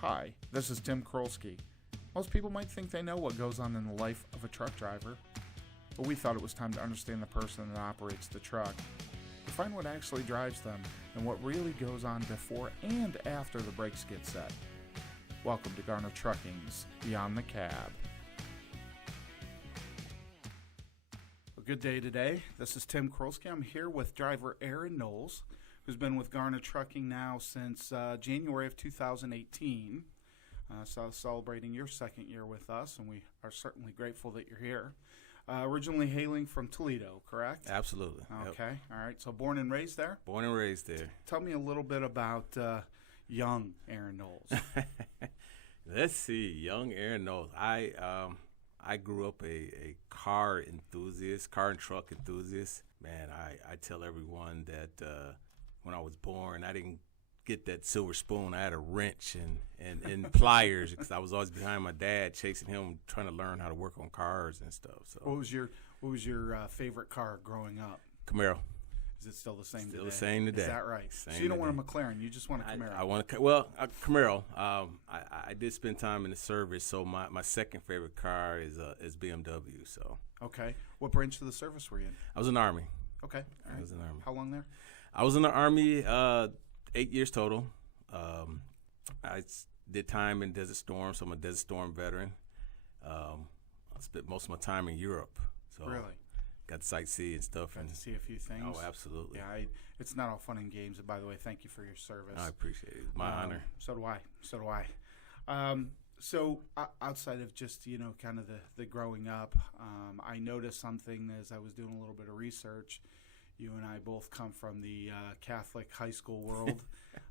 Hi, this is Tim Krolsky. Most people might think they know what goes on in the life of a truck driver, but we thought it was time to understand the person that operates the truck, to find what actually drives them and what really goes on before and after the brakes get set. Welcome to Garner Trucking's Beyond the Cab. A good day today. This is Tim Krolsky. I'm here with driver Aaron Knowles, who's been with Garner Trucking now since January of 2018. So celebrating your second year with us, and we are certainly grateful that you're here. Originally hailing from Toledo, correct? Absolutely. Okay. Yep. All right. So born and raised there? Born and raised there. Tell me a little bit about young Aaron Knowles. Let's see, young Aaron Knowles. I grew up a car enthusiast, car and truck enthusiast. Man, I tell everyone that when I was born, I didn't get that silver spoon. I had a wrench and pliers because I was always behind my dad, chasing him, trying to learn how to work on cars and stuff. So, what was your favorite car growing up? Camaro. Is it still the same today? Still the same today. Is that right? Same so you don't today. want a McLaren, you just want a Camaro. I want a Camaro. I did spend time in the service, so my second favorite car is BMW. So okay, what branch of the service were you in? I was in the Army. Okay, all right. I was in the Army. How long there? I was in the Army 8 years total. I did time in Desert Storm, so I'm a Desert Storm veteran. I spent most of my time in Europe. So really? Got to sightsee and stuff. Got to see a few things. Oh, absolutely. Yeah, it's not all fun and games. And by the way, thank you for your service. I appreciate it. It's my honor. So do I. So outside of just, kind of the growing up, I noticed something as I was doing a little bit of research. You and I both come from the Catholic high school world.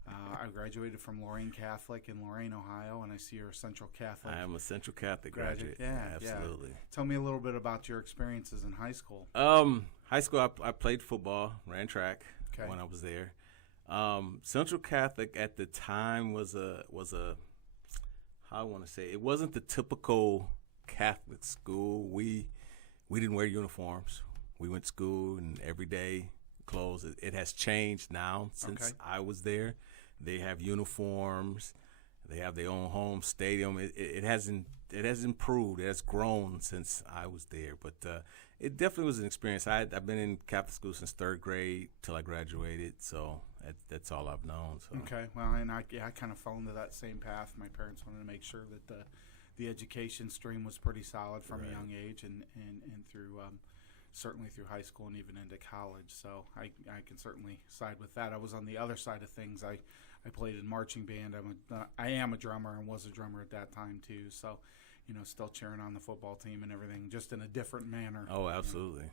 I graduated from Lorain Catholic in Lorain, Ohio, and I see you're a Central Catholic. I am a Central Catholic graduate. Yeah, absolutely. Yeah. Tell me a little bit about your experiences in high school. High school, I played football, ran track when I was there. Central Catholic at the time was a how I want to say, it wasn't the typical Catholic school. We didn't wear uniforms. We went to school and everyday clothes. It has changed now since I was there. They have uniforms. They have their own home stadium. It has improved. It has grown since I was there. But it definitely was an experience. I've been in Catholic school since third grade till I graduated. So that's all I've known. So. Okay. Well, and I kind of fell into that same path. My parents wanted to make sure that the education stream was pretty solid from a young age and through certainly through high school and even into college. So I can certainly side with that. I was on the other side of things. I played in marching band. I am a drummer and was a drummer at that time too. So, still cheering on the football team and everything, just in a different manner. Oh, absolutely.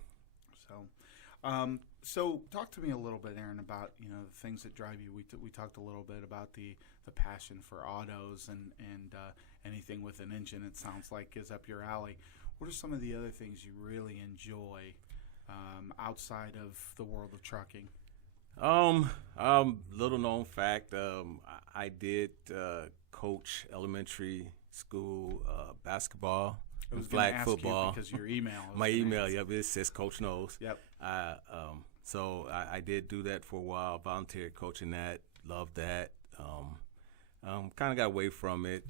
So talk to me a little bit, Aaron, about the things that drive you. We talked a little bit about the passion for autos and anything with an engine. It sounds like is up your alley. What are some of the other things you really enjoy outside of the world of trucking? Little known fact, I did coach elementary school basketball. It was flag football because your email. My email, yep, it says Coach Knowles. Yep. So I did do that for a while, volunteered coaching that, loved that. Kind of got away from it.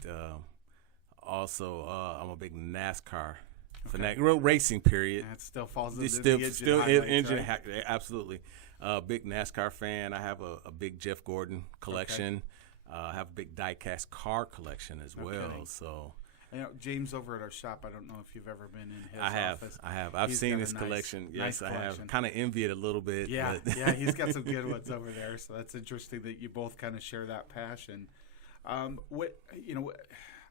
Also, I'm a big NASCAR fanatic. Real racing period. That still falls into the engine highlights, right? Absolutely. Big NASCAR fan. I have a big Jeff Gordon collection. I have a big die-cast car collection as well. So. James over at our shop, I don't know if you've ever been in his office. I have. I've seen his collection. Yes, I have. Kind of envy it a little bit. Yeah, yeah, he's got some good ones over there. So that's interesting that you both kind of share that passion.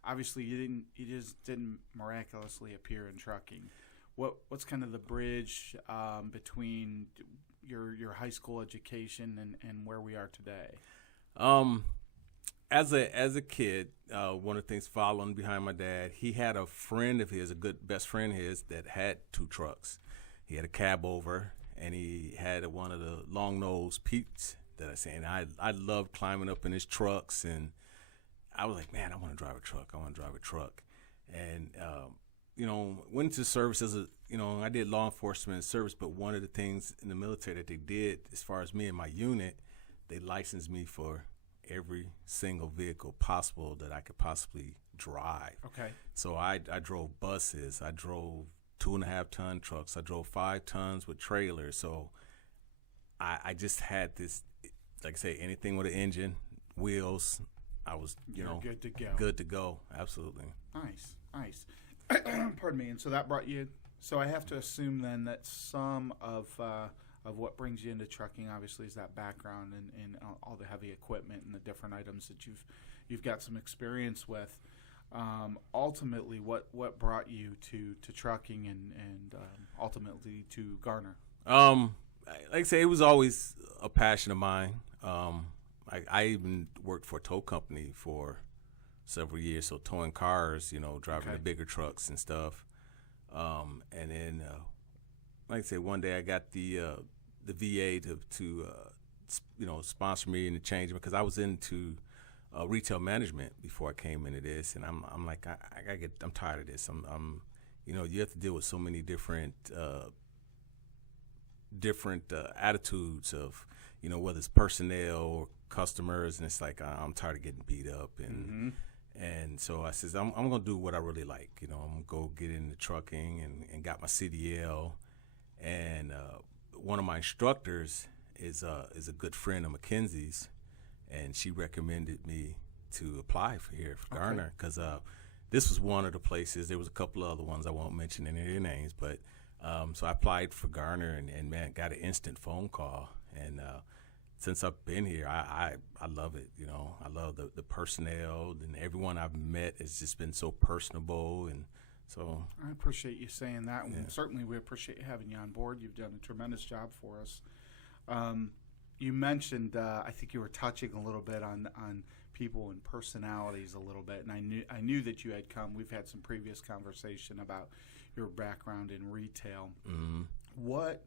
Obviously you just didn't miraculously appear in trucking. What's kind of the bridge between your high school education and where we are today? As a kid, one of the things following behind my dad, he had a friend of his, a good best friend of his, that had two trucks. He had a cab over, and he had one of the long nose Pete's that I seen. I loved climbing up in his trucks, and I was like, man, I want to drive a truck. And went into service I did law enforcement service, but one of the things in the military that they did, as far as me and my unit, they licensed me for every single vehicle possible that I could possibly drive. Okay. So I drove buses, I drove 2.5 ton trucks, I drove 5 tons with trailers. So I just had this, like I say, anything with an engine, wheels, I was, You're good to go. Good to go, absolutely. Nice. Pardon me. And so that brought you. So I have to assume then that some of what brings you into trucking, obviously, is that background and all the heavy equipment and the different items that you've got some experience with. Ultimately, what brought you to trucking and ultimately to Garner? Like I say, it was always a passion of mine. I even worked for a tow company for several years, so towing cars, driving the bigger trucks and stuff. And then, like I say, one day I got the VA to sponsor me and to change me, because I was into retail management before I came into this, and I'm like, I'm tired of this. I'm you have to deal with so many different attitudes of, whether it's personnel or customers, and it's like I'm tired of getting beat up, and so I says I'm gonna do what I really like. I'm gonna go get into trucking and got my CDL, and one of my instructors is a good friend of Mackenzie's, and she recommended me to apply for Garner, because this was one of the places. There was a couple of other ones I won't mention any of their names, but so I applied for Garner and man, got an instant phone call, and since I've been here, I love it. I love the personnel, and everyone I've met has just been so personable, and so I appreciate you saying that. And certainly we appreciate having you on board. You've done a tremendous job for us. You mentioned, I think you were touching a little bit on people and personalities a little bit, and I knew that you had come. We've had some previous conversation about your background in retail. Mm-hmm. What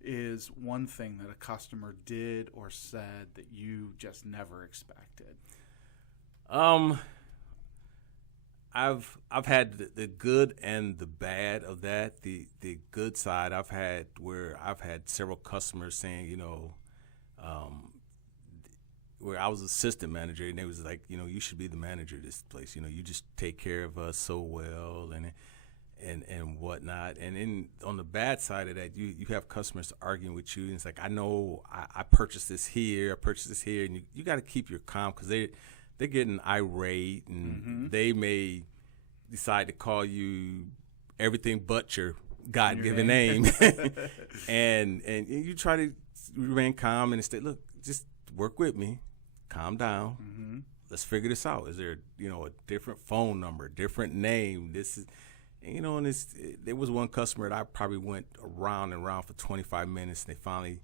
is one thing that a customer did or said that you just never expected? I've had the good and the bad of that. The good side I've had several customers saying, where I was assistant manager, and they was like, you should be the manager of this place. You just take care of us so well and whatnot. And then on the bad side of that, you have customers arguing with you, and it's like, I know I purchased this here, and you got to keep your calm, because they're getting irate, and they may decide to call you everything but your God-given name. and you try to remain calm and say, look, just work with me, calm down, let's figure this out. Is there a different phone number, different name? This is, and there was one customer that I probably went around and around for 25 minutes, and they finally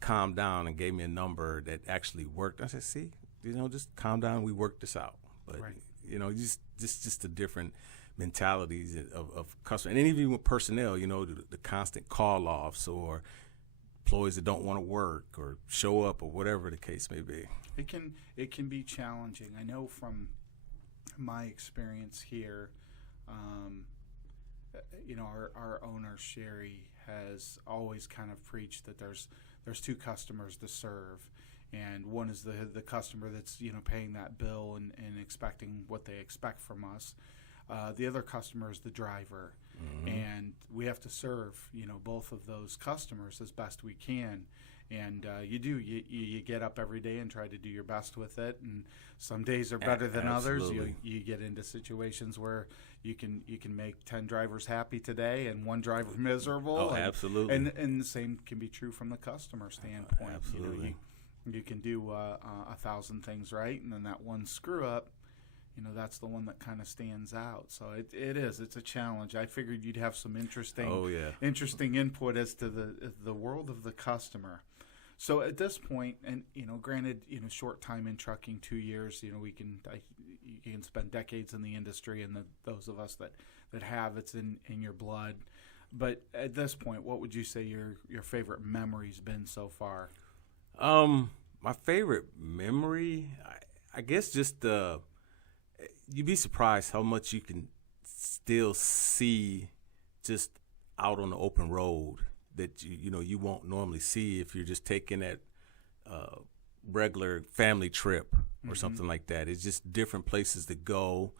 calmed down and gave me a number that actually worked. I said, see, just calm down. We worked this out. But, just the different mentalities of customers. And then even with personnel, the constant call-offs or employees that don't want to work or show up or whatever the case may be. It can be challenging. I know from my experience here, our owner, Sherry, has always kind of preached that there's two customers to serve. And one is the customer that's paying that bill and expecting what they expect from us. The other customer is the driver, and we have to serve both of those customers as best we can. And you get up every day and try to do your best with it. And some days are better than others. You get into situations where you can make 10 drivers happy today and one driver miserable. Oh, absolutely. And the same can be true from the customer standpoint. Absolutely. You can do 1,000 things right, and then that one screw up, that's the one that kind of stands out. So it's a challenge. I figured you'd have some interesting input as to the world of the customer. So at this point, and granted, short time in trucking, 2 years, you can spend decades in the industry, and those of us that have, it's in your blood. But at this point, what would you say your favorite memory's been so far? My favorite memory, I guess, just you'd be surprised how much you can still see just out on the open road that you won't normally see if you're just taking that regular family trip or something like that. It's just different places to go.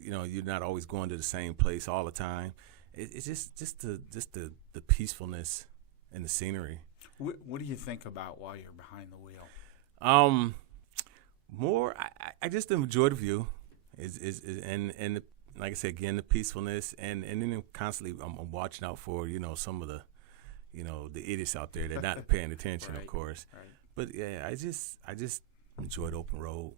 You know, you're not always going to the same place all the time. It's just the peacefulness and the scenery. What do you think about while you're behind the wheel? I just enjoy the view. And like I said again, the peacefulness, and then constantly I'm watching out for some of the the idiots out there that not paying attention, Right, of course. right. But yeah, I just enjoy the open road.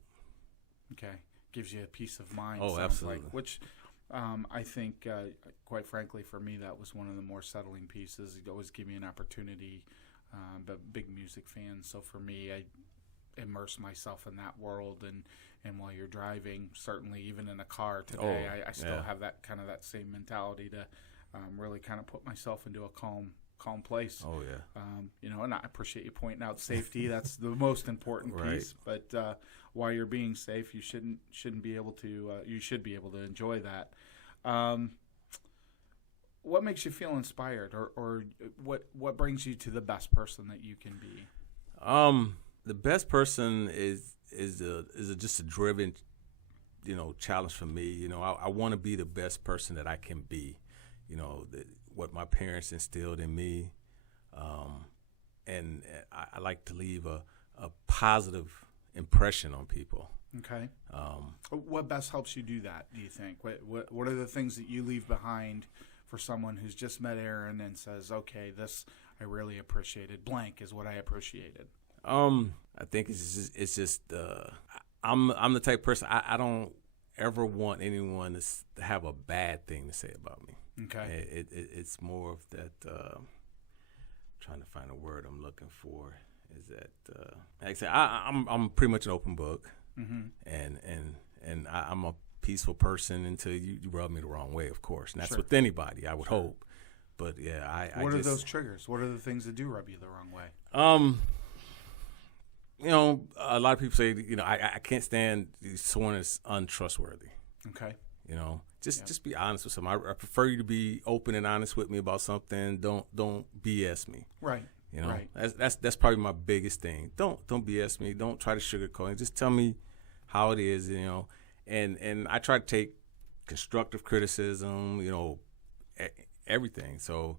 Okay, gives you a peace of mind. Oh, sounds absolutely. Like, which I think, quite frankly, for me, that was one of the more settling pieces. It always give me an opportunity. But big music fan, so for me, I immerse myself in that world, and while you're driving, certainly even in a car today, I still have that same mentality to really kind of put myself into a calm place. Oh yeah. And I appreciate you pointing out safety. That's the most important piece. But while you're being safe, you shouldn't be able to. You should be able to enjoy that. What makes you feel inspired, or what brings you to the best person that you can be? The best person is just a driven, challenge for me. I want to be the best person that I can be. What my parents instilled in me, and I like to leave a positive impression on people. Okay. What best helps you do that, do you think? What are the things that you leave behind for someone who's just met Aaron and says, okay, this I really appreciated. Blank is what I appreciated. I think it's just I'm the type of person, I don't ever want anyone to have a bad thing to say about me. Okay. It's more of that, trying to find a word I'm looking for, is that, like I said, I'm pretty much an open book. Mm-hmm. And I'm a peaceful person until you rub me the wrong way, of course. And that's with anybody, I would hope. But yeah, What are those triggers? What are the things that do rub you the wrong way? A lot of people say, I can't stand someone that's untrustworthy. Okay. Just be honest with someone. I prefer you to be open and honest with me about something. Don't BS me. Right. Right. That's probably my biggest thing. Don't BS me. Don't try to sugarcoat it. Just tell me how it is, And I try to take constructive criticism, everything. So,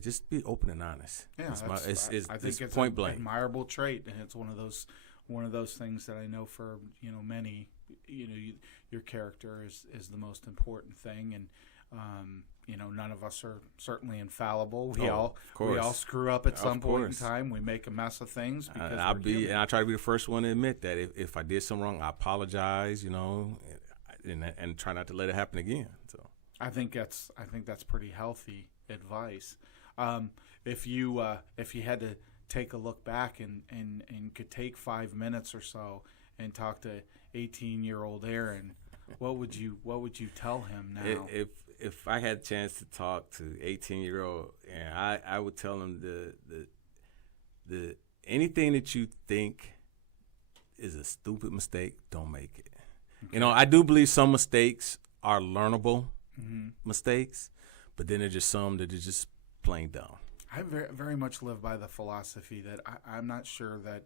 just be open and honest. Yeah, I think it's an point blank. Admirable trait, and it's one of those things that I know for many. Your character is the most important thing, and none of us are certainly infallible. We all screw up at some point in time. We make a mess of things because and I try to be the first one to admit that if I did something wrong, I apologize. And try not to let it happen again. So I think that's pretty healthy advice. If you had to take a look back and could take 5 minutes or so and talk to 18-year-old Aaron, what would you tell him now? If I had a chance to talk to 18-year-old Aaron, I would tell him the anything that you think is a stupid mistake, don't make it. Okay. I do believe some mistakes are learnable mistakes, but then there's just some that are just plain dumb. I very, very much live by the philosophy that I'm not sure that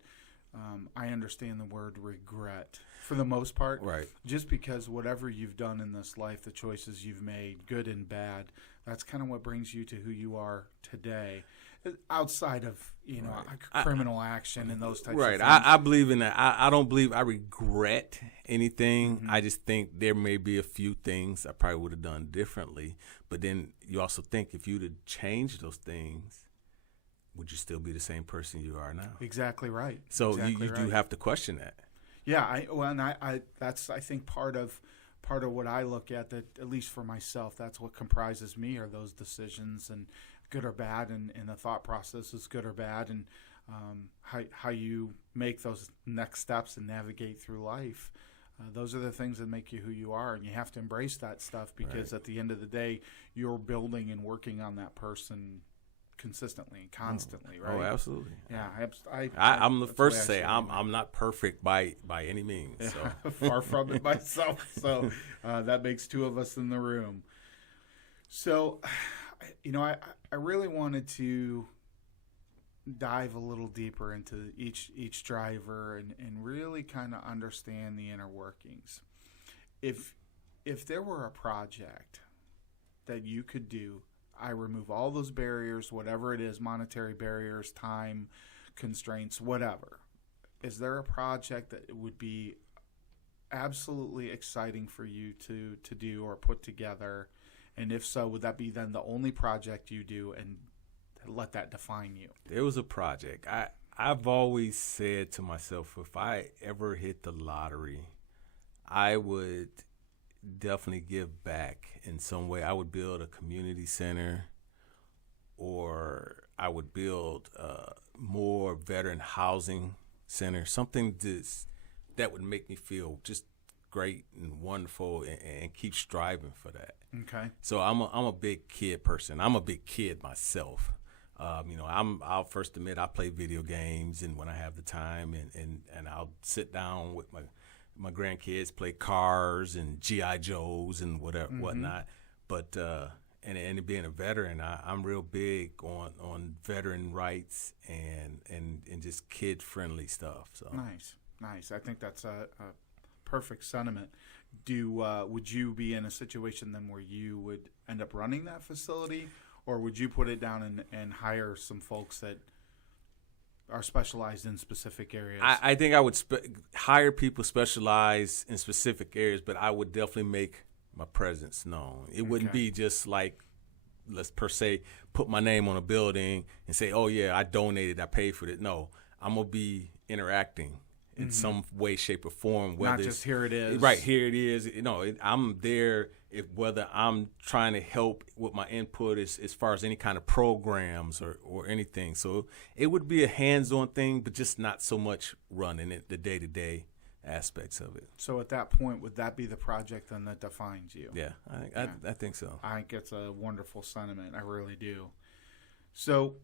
I understand the word regret for the most part. Right. Just because whatever you've done in this life, the choices you've made, good and bad, that's kind of what brings you to who you are today. Outside of criminal action and those types of things. I believe in that. I don't believe I regret anything. I just think there may be a few things I probably would have done differently. But then you also think if you'd have changed those things, would you still be the same person you are now? Exactly right. So you do have to question that. Yeah, that's I think part of what I look at, that at least for myself, that's what comprises me, are those decisions, and good or bad, and the thought process is good or bad, and how you make those next steps and navigate through life. Those are the things that make you who you are, and you have to embrace that stuff because at the end of the day, you're building and working on that person consistently and constantly, right? Oh, absolutely. Yeah, I'm the first to say I'm not perfect by any means. Yeah, so. far from it myself. So that makes two of us in the room. So, I really wanted to dive a little deeper into each driver and really kind of understand the inner workings. If there were a project that you could do, I remove all those barriers, whatever it is, monetary barriers, time constraints, whatever. Is there a project that would be absolutely exciting for you to do or put together? And if so, would that be then the only project you do and let that define you? There was a project. I've always said to myself, if I ever hit the lottery, I would definitely give back in some way. I would build a community center, or I would build more veteran housing center, something that would make me feel just great and wonderful, and keep striving for that. Okay. So I'm a big kid person. I'm a big kid myself. I'll first admit I play video games, and when I have the time, and I'll sit down with my grandkids, play cars and G.I. Joes and whatnot. But and being a veteran, I'm real big on veteran rights and just kid friendly stuff. So nice. I think that's a perfect sentiment. Would you be in a situation then where you would end up running that facility, or would you put it down and hire some folks that are specialized in specific areas? I think I would hire people specialized in specific areas, but I would definitely make my presence known. It wouldn't be just like, let's per se put my name on a building and say, oh yeah, I donated, I paid for it. No, I'm gonna be interacting in some way, shape, or form. Not just here it is. Right, here it is. I'm there whether I'm trying to help with my input as far as any kind of programs or anything. So it would be a hands-on thing, but just not so much running it, the day-to-day aspects of it. So at that point, would that be the project then that defines you? Yeah, I think so. I think it's a wonderful sentiment. I really do. So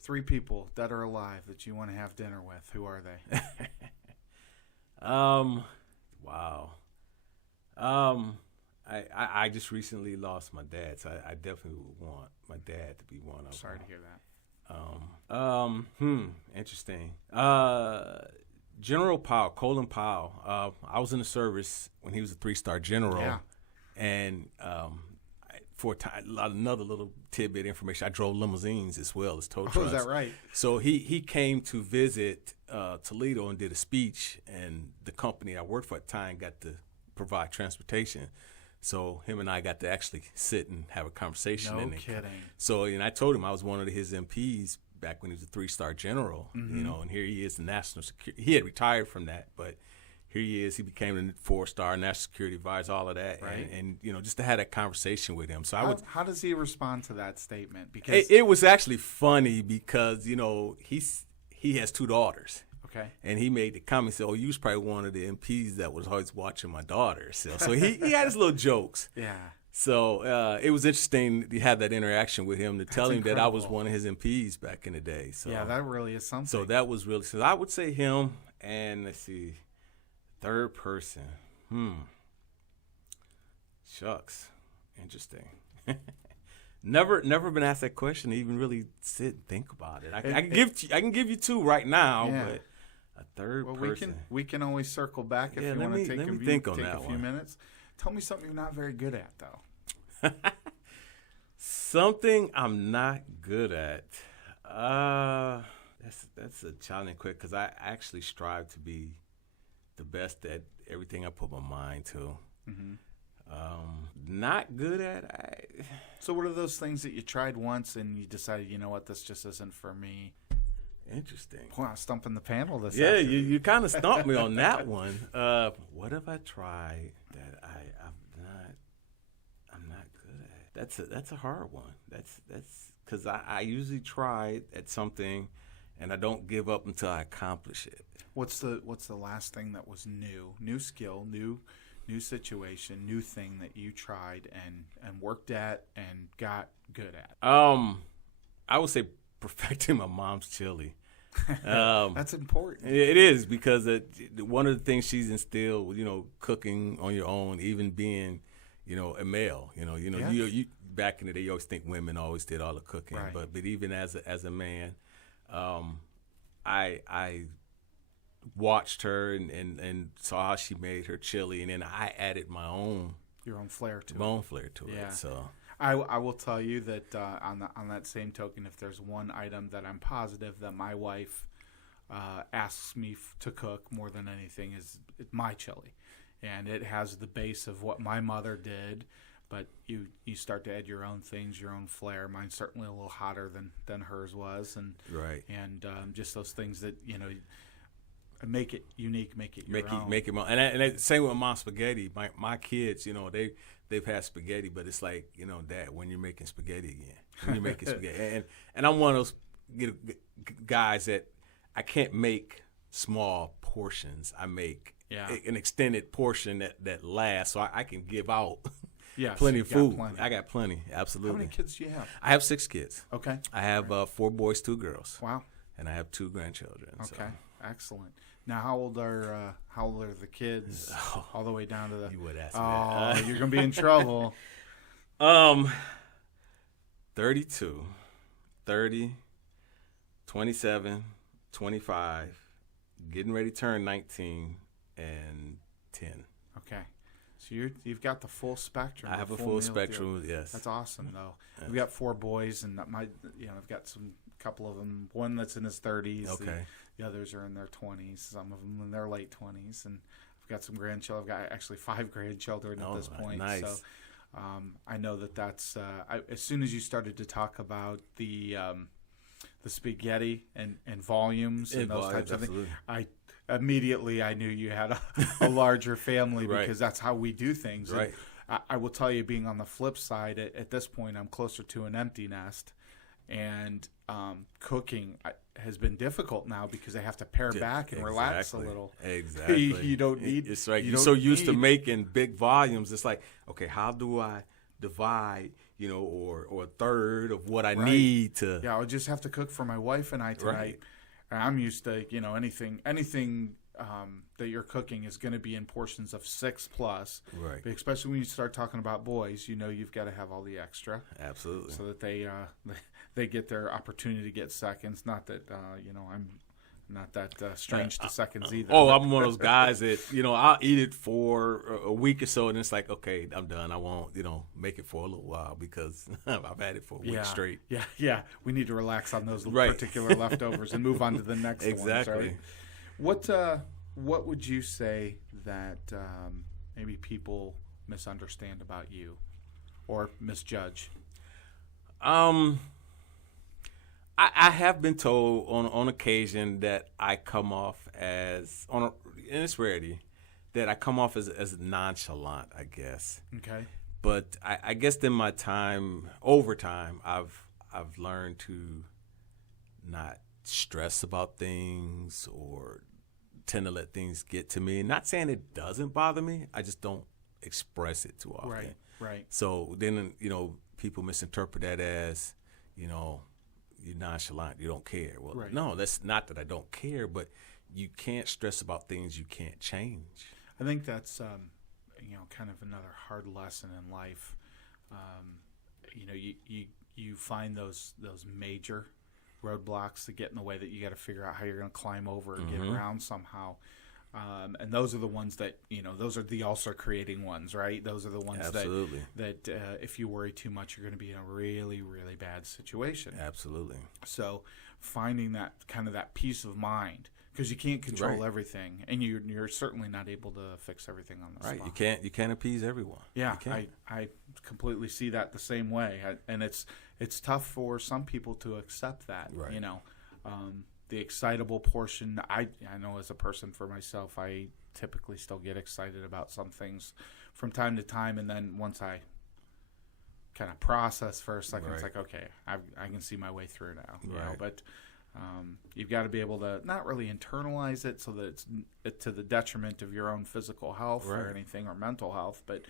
3 people that are alive that you want to have dinner with, who are they? Wow. I just recently lost my dad, so I definitely would want my dad to be one of them. Sorry to hear that. Interesting. General Powell, Colin Powell. I was in the service when he was a 3-star general. Yeah. And for a time, another little tidbit information, I drove limousines as well as tow trucks. Oh, is that right? So he came to visit Toledo and did a speech, and the company I worked for at the time got to provide transportation. So him and I got to actually sit and have a conversation. No kidding. So, and I told him I was one of his MPs back when he was a 3-star general, and here he is, the national security. He had retired from that, but here he is. He became a 4-star national security advisor, all of that, right. and just to have that conversation with him. So how does he respond to that statement? Because it was actually funny because he has 2 daughters. Okay. And he made the comment, said, "Oh, you was probably one of the MPs that was always watching my daughters." So he had his little jokes. Yeah. So it was interesting to have that interaction with him, to tell him incredible. that I was one of his MPs back in the day. So yeah, that really is something. So that was really. So I would say him, and let's see, third person. Shucks, interesting. Never been asked that question to even really sit and think about it. I can give you 2 right now, but a third person. We can always circle back if you want to take a few minutes. Tell me something you're not very good at, though. Something I'm not good at. That's a challenging question, because I actually strive to be the best at everything I put my mind to. Not good at. So what are those things that you tried once and you decided, you know what, this just isn't for me? Interesting. Wow, stumping the panel this Yeah, afternoon. you kind of stumped me on that one. What have I tried that I'm not good at? That's a hard one. That's because I usually try at something, and I don't give up until I accomplish it. What's the last thing that was new skill, new situation, new thing that you tried and worked at and got good at? I would say perfecting my mom's chili. That's important. It is, because one of the things she's instilled, cooking on your own, even being, a male. Yeah. You back in the day, you always think women always did all the cooking, right. but even as a man, I watched her and saw how she made her chili, and then I added my own flair to it. So I will tell you that on that same token, if there's one item that I'm positive that my wife asks me to cook more than anything is my chili, and it has the base of what my mother did. But you start to add your own things, your own flair. Mine's certainly a little hotter than hers was, and just those things that make it unique, make it your own. Make it more. And same with my spaghetti. My kids, they've had spaghetti, but it's like, Dad, when you're making spaghetti again, when you're making spaghetti, and I'm one of those guys that I can't make small portions. I make an extended portion that lasts, so I can give out. Yeah, plenty of food. I got plenty, absolutely. How many kids do you have? I have 6 kids. Okay. I have 4 boys, 2 girls. Wow. And I have 2 grandchildren. Okay, so. Excellent. Now, how old are the kids? All the way down to the. You would ask me that. You're gonna be in trouble. 32, 30, 27, 25, getting ready to turn 19, and 10. Okay. So you've got the full spectrum. I have a full spectrum, yes. That's awesome, though. Yes. We've got 4 boys, and I've got couple of them. One that's in his 30s. Okay. The others are in their 20s. Some of them in their late 20s, and I've got some grandchildren. I've got actually 5 grandchildren at this point. Nice. So I know that's. As soon as you started to talk about the spaghetti and volumes and those types of things, Immediately I knew you had a larger family because that's how we do things. Right. I will tell you, being on the flip side, at this point, I'm closer to an empty nest, and cooking has been difficult now because I have to pare back and relax a little. Exactly. You don't need. It's like you're so used to making big volumes. It's like, okay, how do I divide? Or a third of what I need to. Yeah, I'll just have to cook for my wife and I tonight. Right. I'm used to, anything that you're cooking is going to be in portions of 6 plus. Right. But especially when you start talking about boys, you've got to have all the extra. Absolutely. So that they get their opportunity to get seconds. Not that I'm not that strange to seconds either. I'm one of those guys that I'll eat it for a week or so, and it's like, okay, I'm done. I won't make it for a little while because I've had it for a week straight. Yeah. We need to relax on those particular leftovers and move on to the next ones. Right? What would you say that maybe people misunderstand about you or misjudge? I have been told on occasion that I come off as, and it's rarity, that I come off as nonchalant, I guess. Okay. But I guess in my over time, I've learned to not stress about things or tend to let things get to me. Not saying it doesn't bother me, I just don't express it too often. Right. So then, people misinterpret that as, you're nonchalant, you don't care. Well, no, that's not that I don't care, but you can't stress about things you can't change. I think that's kind of another hard lesson in life. You find those major roadblocks that get in the way that you got to figure out how you're going to climb over and get around somehow. And those are the ones that, those are the ulcer-creating ones, right? Those are the ones that if you worry too much, you're going to be in a really, really bad situation. Absolutely. So finding that kind of that peace of mind, because you can't control everything, and you're certainly not able to fix everything on the spot. You can't appease everyone. Yeah, I completely see that the same way, and it's tough for some people to accept that. Right. The excitable portion, I know as a person for myself, I typically still get excited about some things from time to time, and then once I kind of process for a second, it's like, okay, I can see my way through now. But you've got to be able to not really internalize it so that it's to the detriment of your own physical health or anything, or mental health, but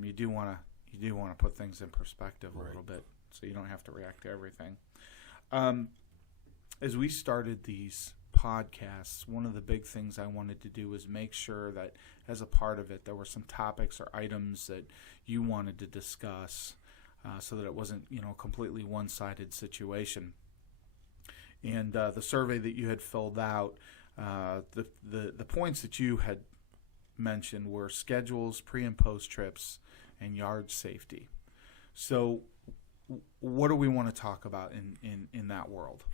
you do want to put things in perspective a little bit so you don't have to react to everything. As we started these podcasts, one of the big things I wanted to do was make sure that as a part of it, there were some topics or items that you wanted to discuss so that it wasn't, a completely one-sided situation. And the survey that you had filled out, the points that you had mentioned were schedules, pre and post trips, and yard safety. So what do we want to talk about in that world?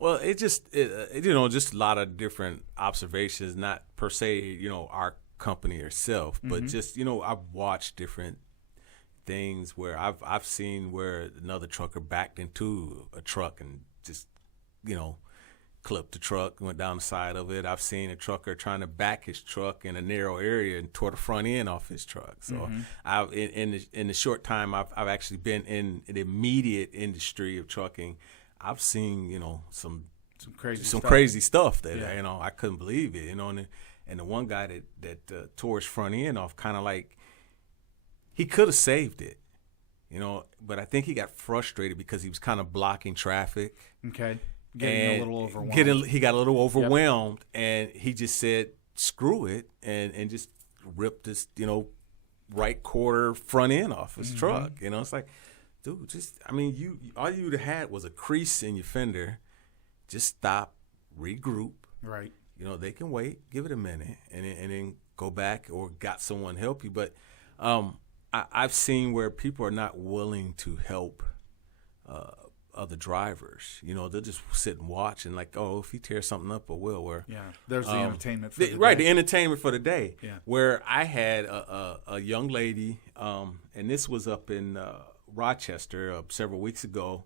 Well, it just a lot of different observations, not per se, our company itself, but just, I've watched different things where I've seen where another trucker backed into a truck and just, clipped the truck, went down the side of it. I've seen a trucker trying to back his truck in a narrow area and tore the front end off his truck. So I've in the short time I've actually been in the immediate industry of trucking, I've seen, some crazy stuff that, I couldn't believe it, and the one guy that tore his front end off, kind of like, he could have saved it, but I think he got frustrated because he was kind of blocking traffic. Okay. Getting a little overwhelmed. He got a little overwhelmed, and he just said, screw it, and just ripped this, right quarter front end off his truck. It's like, dude, all you had was a crease in your fender. Just stop, regroup. Right. They can wait, give it a minute, and then go back or got someone help you. But I've seen where people are not willing to help other drivers. They'll just sit and watch and like, oh, if he tears something up, or there's the entertainment for the day. Right, the entertainment for the day. Yeah. Where I had a young lady, and this was up in Rochester several weeks ago.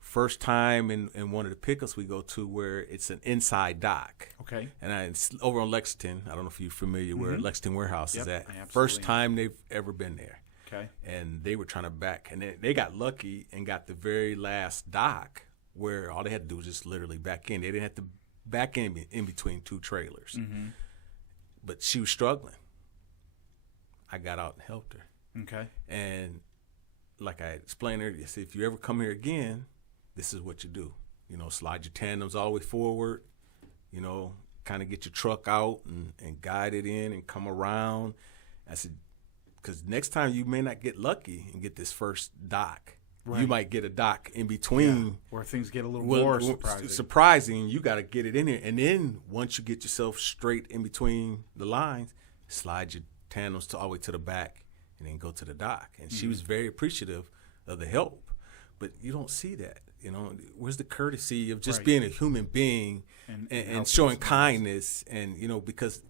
First time in one of the pickups we go to where it's an inside dock. Okay. And it's over on Lexington. I don't know if you're familiar where Lexington Warehouse is at. First time they've ever been there. Okay. And they were trying to back, and they got lucky and got the very last dock where all they had to do was just literally back in. They didn't have to back in between two trailers. But she was struggling. I got out and helped her. Okay. And like I explained earlier, I said, if you ever come here again, this is what you do. Slide your tandems all the way forward, kind of get your truck out and guide it in and come around. I said, because next time you may not get lucky and get this first dock. Right. You might get a dock in between. Where things get a little more surprising. You got to get it in here. And then once you get yourself straight in between the lines, slide your tandems all the way to the back and then go to the dock. And she was very appreciative of the help. But you don't see that. Where's the courtesy of just being a human being and showing kindness? And, because,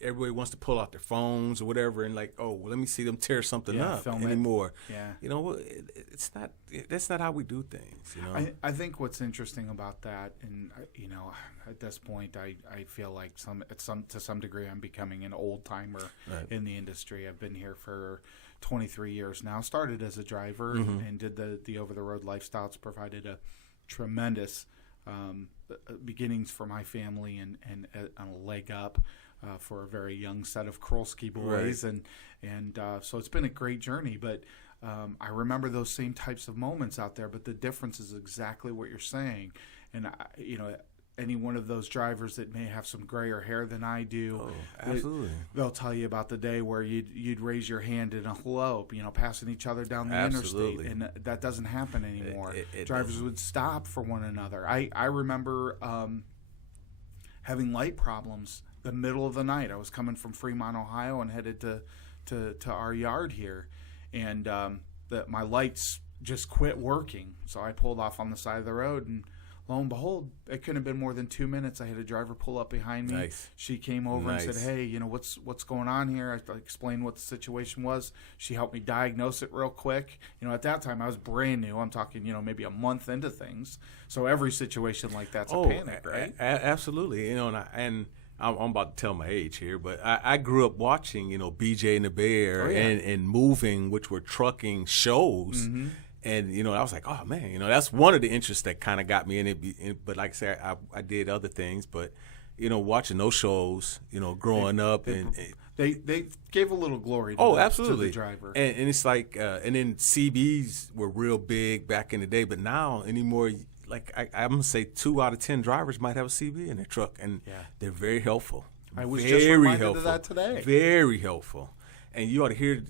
everybody wants to pull out their phones or whatever and like, oh, well, let me see them tear something up anymore. Yeah. It's not, that's not how we do things, I think what's interesting about that, and, at this point, I feel like to some degree I'm becoming an old timer in the industry. I've been here for 23 years now. Started as a driver and did the over-the-road lifestyles, provided a tremendous beginnings for my family and a leg up for a very young set of Krolski boys. Right. And so it's been a great journey. But I remember those same types of moments out there, but the difference is exactly what you're saying. And, any one of those drivers that may have some grayer hair than I do, absolutely, they'll tell you about the day where you'd raise your hand in a hello, passing each other down the interstate, and that doesn't happen anymore. Drivers would stop for one another. I remember having light problems the middle of the night. I was coming from Fremont, Ohio, and headed to our yard here, and my lights just quit working. So I pulled off on the side of the road, and lo and behold, it couldn't have been more than 2 minutes. I had a driver pull up behind me. Nice. She came over and said, hey, what's going on here? I explained what the situation was. She helped me diagnose it real quick. At that time, I was brand new. I'm talking, maybe a month into things. So every situation like that's a panic, right? Absolutely. And I'm about to tell my age here, but I grew up watching, BJ and the Bear and Moving, which were trucking shows. And, I was like, oh, man, that's one of the interests that kind of got me in it. But like I said, I did other things. But, watching those shows, growing up. They gave a little glory to, absolutely. To the driver. And it's like, and then CBs were real big back in the day. But now anymore, like I'm going to say 2 out of 10 drivers might have a CB in their truck. And they're very helpful. I was just reminded of that today. Very helpful. And you ought to hear,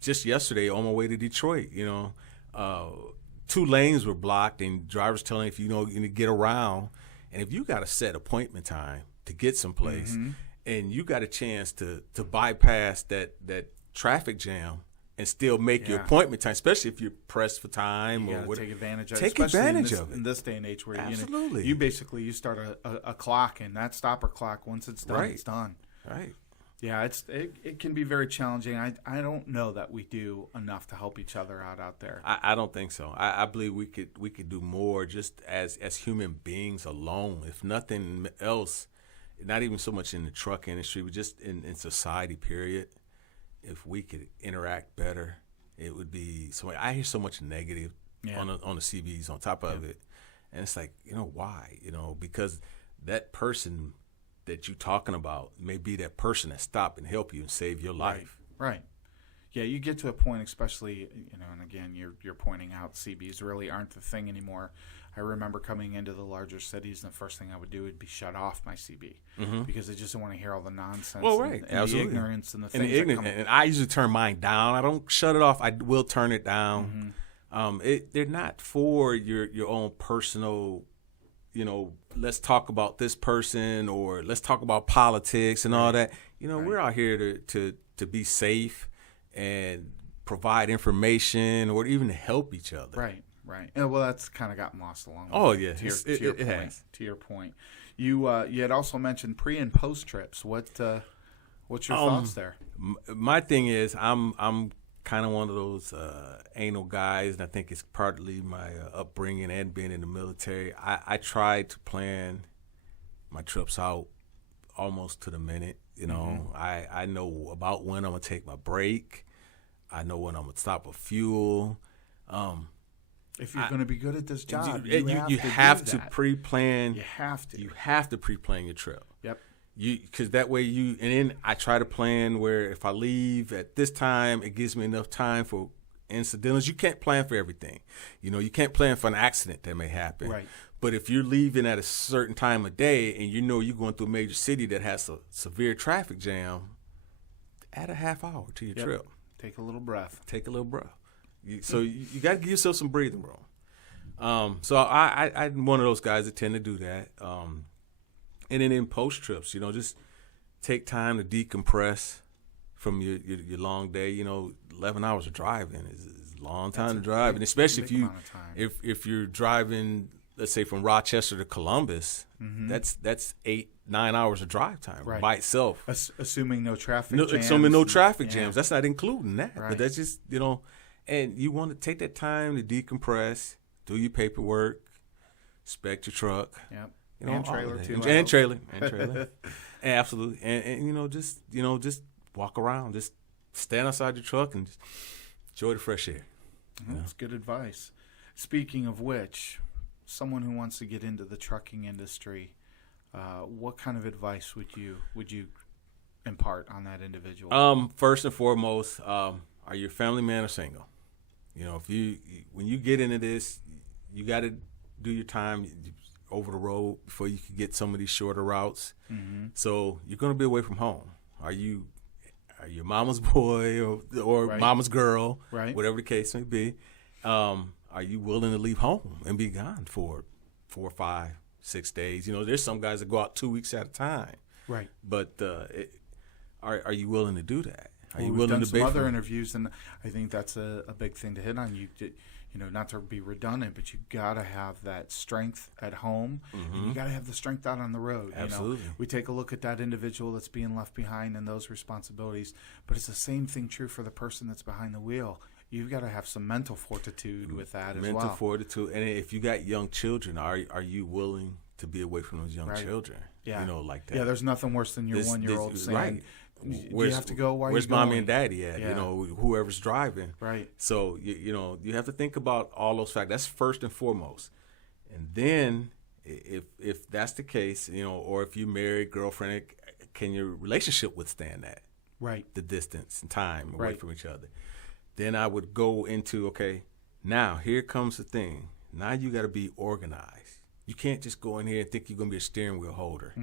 just yesterday on my way to Detroit, 2 lanes were blocked and drivers telling if you need to get around, and if you got a set appointment time to get someplace, and you got a chance to bypass that traffic jam and still make your appointment time, especially if you're pressed for time or whatever. Take advantage of it. Take advantage of it in this day and age where Absolutely. You start a clock, and that stopper clock, once it's done, it's done. Right. Yeah, it can be very challenging. I don't know that we do enough to help each other out there. I don't think so. I believe we could do more just as human beings alone, if nothing else. Not even so much in the truck industry, but just in society, period. If we could interact better, it would be so. I hear so much negative on the CBs on top of it, and it's like, why? Because that person that you're talking about may be that person that stopped and helped you and saved your life. Right. Yeah, you get to a point, especially, and again, you're pointing out CBs really aren't the thing anymore. I remember coming into the larger cities, and the first thing I would do would be shut off my CB because I just don't want to hear all the nonsense and the ignorance and the things that come. And I usually turn mine down. I don't shut it off. I will turn it down. They're not for your own personal, let's talk about this person or let's talk about politics and all that. We're out here to be safe and provide information or even to help each other. Right. Yeah, well, that's kind of gotten lost along the way. Oh, yeah. To your point. You had also mentioned pre and post trips. What's your thoughts there? My thing is I'm kind of one of those anal guys, and I think it's partly my upbringing and being in the military. I try to plan my trips out almost to the minute. I know about when I'm going to take my break. I know when I'm going to stop for fuel. If you're going to be good at this job, you have to pre-plan. You have to. You have to pre-plan your trip. Yep. Because that way and then I try to plan where if I leave at this time, it gives me enough time for incidentals. You can't plan for everything. You can't plan for an accident that may happen. Right. But if you're leaving at a certain time of day and you're going through a major city that has a severe traffic jam, add a half hour to your trip. Take a little breath. So you got to give yourself some breathing room. So I'm one of those guys that tend to do that. And then in post trips, just take time to decompress from your long day. 11 hours of driving is a long time to drive, and especially if you're driving, let's say from Rochester to Columbus, that's 8-9 hours of drive time by itself. Assuming no traffic jams. Assuming no traffic jams. That's not including that. Right. But that's just, and you want to take that time to decompress, do your paperwork, inspect your truck. Yep. And trailer too. And trailer. Absolutely. And just walk around, just stand outside your truck and just enjoy the fresh air. That's good advice. Speaking of which, someone who wants to get into the trucking industry, what kind of advice would you impart on that individual? First and foremost, are you a family man or single? When you get into this, you got to do your time over the road before you can get some of these shorter routes. So you're going to be away from home. Are you mama's boy or mama's girl, whatever the case may be? Are you willing to leave home and be gone for 4, 5, 6 days? There's some guys that go out 2 weeks at a time. Right. But are you willing to do that? Are you willing to some other interviews, and I think that's a big thing to hit on. Not to be redundant, but you got to have that strength at home, and you got to have the strength out on the road. Absolutely. We take a look at that individual that's being left behind and those responsibilities, but it's the same thing true for the person that's behind the wheel. You've got to have some mental fortitude with that as well. Mental fortitude, and if you got young children, are you willing to be away from those young children? Yeah. Like that. Yeah, there's nothing worse than your 1-year-old saying, right. Do you have to go? Where's mommy and daddy at? Yeah. Whoever's driving. Right. So you have to think about all those factors. That's first and foremost. And then if that's the case, or if you're married, girlfriend, can your relationship withstand that? Right. The distance and time away from each other. Then I would go into, okay, now here comes the thing. Now you got to be organized. You can't just go in here and think you're going to be a steering wheel holder.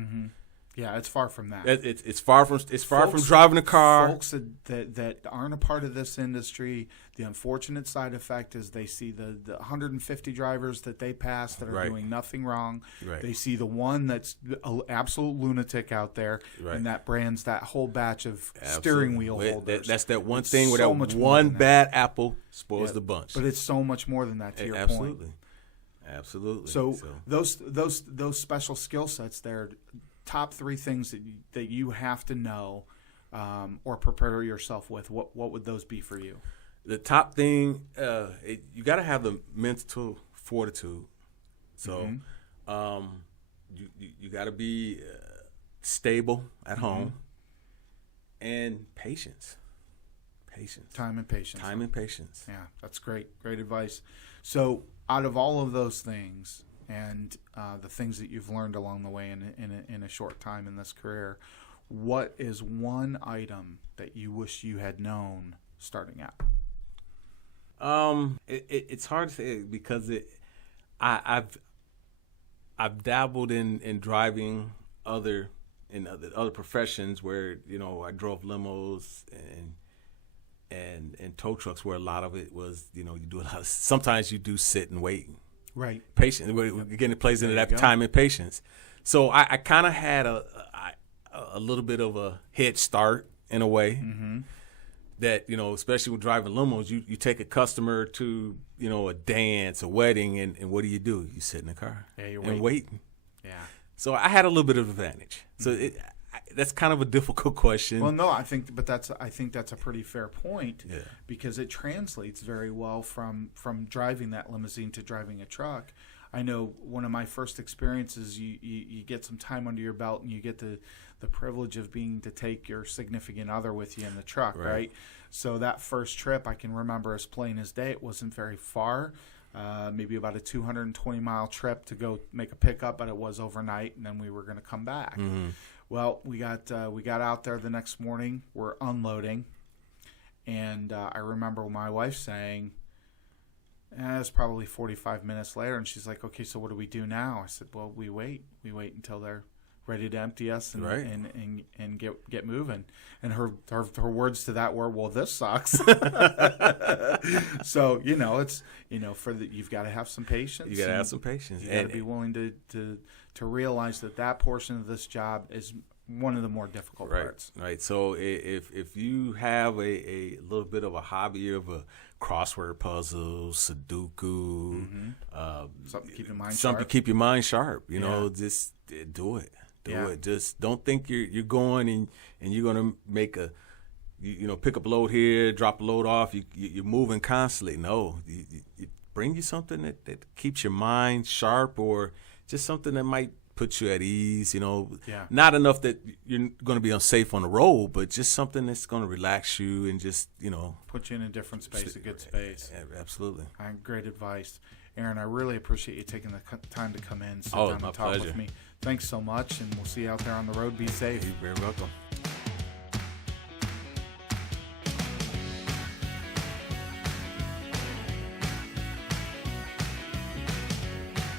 Yeah, it's far from that. It's far from driving a car. Folks that aren't a part of this industry, the unfortunate side effect is they see the 150 drivers that they pass that are doing nothing wrong. Right. They see the one that's an absolute lunatic out there, and that brands that whole batch of steering wheel holders. That's that one thing where that one bad apple spoils the bunch. But it's so much more than that. To your point. Absolutely. So those special skill sets there. Top 3 things that you have to know or prepare yourself with. What would those be for you? The top thing, you got to have the mental fortitude. So you got to be stable at home, and patience. Time and patience. Yeah, that's great advice. So out of all of those things and the things that you've learned along the way in a short time in this career, what is one item that you wish you had known starting out? It's hard to say because I've dabbled in driving other professions where I drove limos and tow trucks where a lot of it was you do a lot of, sometimes you do sit and wait. Right. Patience. Again, it plays into that time and patience. So I kind of had a little bit of a head start in a way that, especially with driving limos, you take a customer to, a dance, a wedding, and what do? You sit in the car and waiting. Yeah. So I had a little bit of advantage. So that's kind of a difficult question. Well, no, I think that's a pretty fair point because it translates very well from driving that limousine to driving a truck. I know one of my first experiences, you get some time under your belt and you get the privilege of being to take your significant other with you in the truck, right? So that first trip, I can remember as plain as day. It wasn't very far, maybe about a 220-mile trip to go make a pickup, but it was overnight, and then we were going to come back. Mm-hmm. Well, we got out there the next morning. We're unloading, and I remember my wife saying, it's probably 45 minutes later, and she's like, okay, so what do we do now? I said, well, we wait until they're ready to empty us and get moving. And her words to that were, well, this sucks. So, it's, you've got to have some patience. You got to have some patience. You got to be willing to realize that portion of this job is one of the more difficult parts. Right. So if you have a little bit of a hobby of a crossword puzzle, Sudoku, something to keep your mind sharp. Just do it. Do it. Just don't think you're going and you're gonna make pick up a load here, drop a load off. You're moving constantly. No, you bring you something that keeps your mind sharp, or just something that might put you at ease. Not enough that you're going to be unsafe on the road, but just something that's going to relax you and just put you in a different space, a good space. Absolutely. Great advice, Aaron. I really appreciate you taking the time to come in, sit down and talk with me. Thanks so much, and we'll see you out there on the road. Be safe. You're very welcome.